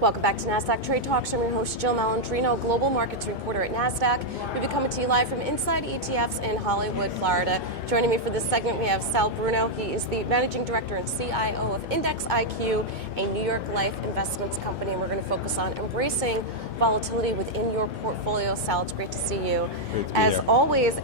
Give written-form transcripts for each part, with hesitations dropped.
Welcome back to Nasdaq Trade Talks. I'm your host, Jill Malandrino, Global Markets Reporter at Nasdaq. We'll be coming to you live from Inside ETFs in Hollywood, Florida. Joining me for this segment, we have Sal Bruno. He is the Managing Director and CIO of Index IQ, a New York Life investments company. And we're going to focus on embracing volatility within your portfolio. Sal, it's great to see you. As always,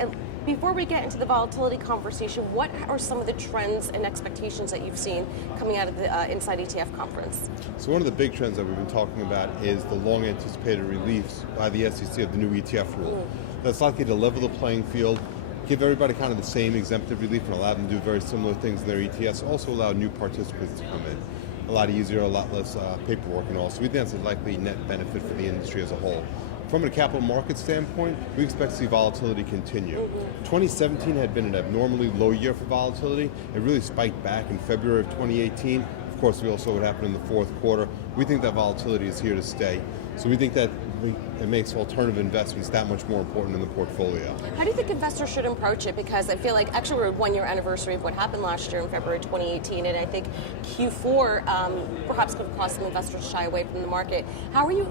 before we get into the volatility conversation, what are some of the trends and expectations that you've seen coming out of the Inside ETF conference? So one of the big trends that we've been talking about is the long anticipated release by the SEC of the new ETF rule. That's likely to level the playing field, give everybody kind of the same exemptive relief and allow them to do very similar things in their ETFs, also allow new participants to come in. A lot easier, a lot less paperwork and all. So we think that's a likely net benefit for the industry as a whole. From a capital market standpoint, we expect to see volatility continue. 2017 had been an abnormally low year for volatility. It really spiked back in February of 2018. Of course, we also saw what happened in the fourth quarter. We think that volatility is here to stay. So we think that it makes alternative investments that much more important in the portfolio. How do you think investors should approach it? Because I feel like actually we're 1 year anniversary of what happened last year in February 2018, and I think Q4 perhaps could have caused some investors to shy away from the market. How are you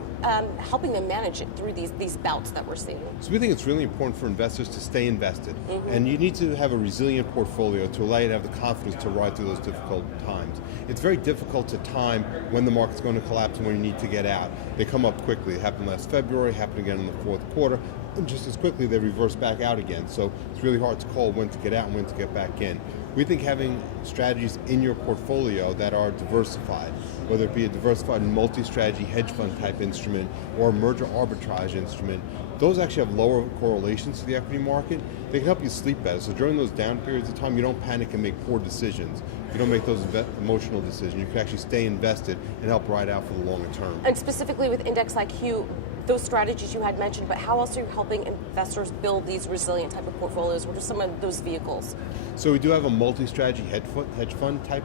helping them manage it through these bouts that we're seeing? So we think it's really important for investors to stay invested, and you need to have a resilient portfolio to allow you to have the confidence to ride through those difficult times. It's very difficult to time when the market's going to collapse and when you need to get out. They come up quickly. It happened last February, happened again in the fourth quarter, and just as quickly they reverse back out again. So it's really hard to call when to get out and when to get back in. We think having strategies in your portfolio that are diversified, whether it be a diversified multi-strategy hedge fund type instrument or a merger arbitrage instrument, those actually have lower correlations to the equity market. They can help you sleep better. So during those down periods of time, you don't panic and make poor decisions. You don't make those emotional decisions. You can actually stay invested and help ride out for the longer term. And specifically with Index IQ, those strategies you had mentioned, but how else are you helping investors build these resilient type of portfolios? What are some of those vehicles? So we do have a multi-strategy hedge fund type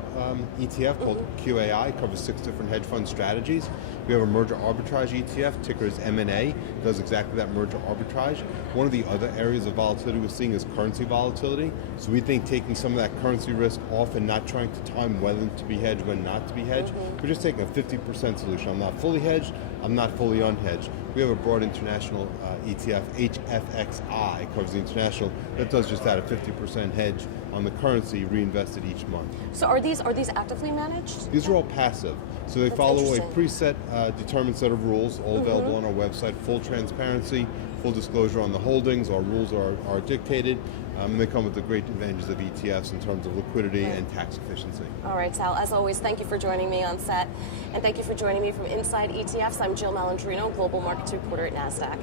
ETF called QAI, covers 6 different hedge fund strategies. We have a merger arbitrage ETF, ticker is M&A, does exactly that merger arbitrage. One of the other areas of volatility we're seeing is currency volatility. So we think taking some of that currency risk off and not trying to time when to be hedged, when not to be hedged, we're just taking a 50% solution. I'm not fully hedged, I'm not fully unhedged. We have a broad international ETF, HFXI, covers the international, that does just that, a 50% hedge on the currency reinvested each month. So are these actively managed? These are all passive. So they follow a preset, determined set of rules, all available on our website, full transparency, full disclosure on the holdings. Our rules are dictated, and they come with the great advantages of ETFs in terms of liquidity and tax efficiency. All right, Sal, as always, thank you for joining me on set, and thank you for joining me from Inside ETFs. I'm Jill Malandrino, Global Markets Reporter at Nasdaq.